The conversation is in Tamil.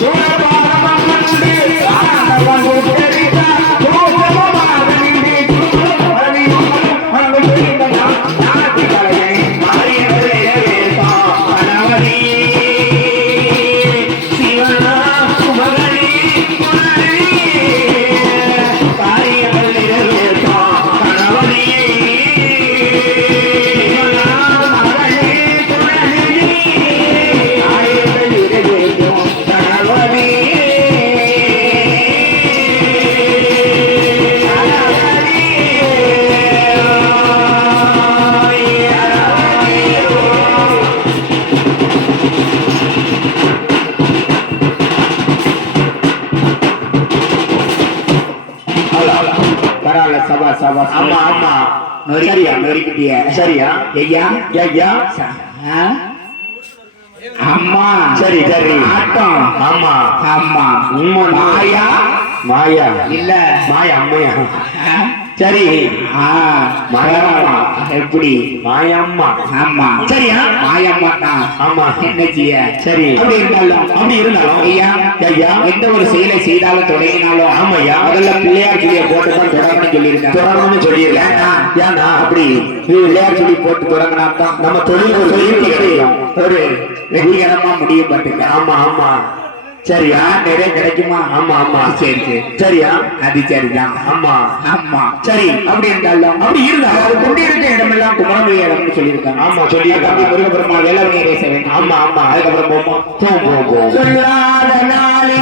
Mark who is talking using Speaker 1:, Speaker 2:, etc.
Speaker 1: Show பரவாயில்ல சபா சபா
Speaker 2: ஆமா ஆமா.
Speaker 1: நொறிக்கிட்டியா? நொறிக்கிட்டிய?
Speaker 2: சரியா?
Speaker 1: ஐயா?
Speaker 2: ஐயா?
Speaker 1: அம்மா.
Speaker 2: சரி சரி.
Speaker 1: ஆட்டம்.
Speaker 2: ஆமா.
Speaker 1: ஆமா
Speaker 2: உண்மை.
Speaker 1: மாயா?
Speaker 2: மாயா.
Speaker 1: இல்ல.
Speaker 2: மாயா அம்மையா? சரி.
Speaker 1: மாயம்மா எப்படி?
Speaker 2: மாயம்மா.
Speaker 1: ஆமா.
Speaker 2: சரியா?
Speaker 1: மாயம்மா தான்
Speaker 2: ஆமா.
Speaker 1: என்ன செய்ய?
Speaker 2: சரி.
Speaker 1: அப்படி இருந்தாலும்
Speaker 2: அப்படி இருந்தாலும்
Speaker 1: ஐயா
Speaker 2: ஐயா
Speaker 1: எந்த ஒரு செயலை செய்தாலும் தொடங்கினாலும்
Speaker 2: ஆமாய்யா.
Speaker 1: முதல்ல பிள்ளையார் சொல்லிய போட்டு தான் தொடங்கணும்னு சொல்லியிருக்காங்க.
Speaker 2: தொடரணும்னு சொல்லியிருக்கேன்
Speaker 1: ஏன்னா, அப்படி. பிள்ளையார் சொல்லி போட்டு தொடங்கினா தான்
Speaker 2: நம்ம தொழில் ஒரு.
Speaker 1: ஒரு வெற்றிகரமா முடியும் பாட்டுங்க
Speaker 2: ஆமா ஆமா. சரியா?
Speaker 1: நிறைய கிடைக்குமா?
Speaker 2: ஆமா ஆமா.
Speaker 1: சரி சரி.
Speaker 2: சரியா?
Speaker 1: அது சரிதான்.
Speaker 2: ஆமா.
Speaker 1: ஆமா.
Speaker 2: சரி
Speaker 1: அப்படி இருந்தாலும்
Speaker 2: அப்படி இருந்தாலும்
Speaker 1: அவர் கொண்டிருக்க இடமெல்லாம் குமரமுடைய இடம்னு சொல்லியிருக்காங்க.
Speaker 2: ஆமா சொல்லியிருக்காங்க.
Speaker 1: முருகப்பெருமாள் வேளாண் ரேசவன்
Speaker 2: ஆமா ஆமா.
Speaker 1: அதுக்கப்புறம் போமா
Speaker 2: போவோம்? போவோம் போவோம்.
Speaker 1: சொல்லாத நாளில்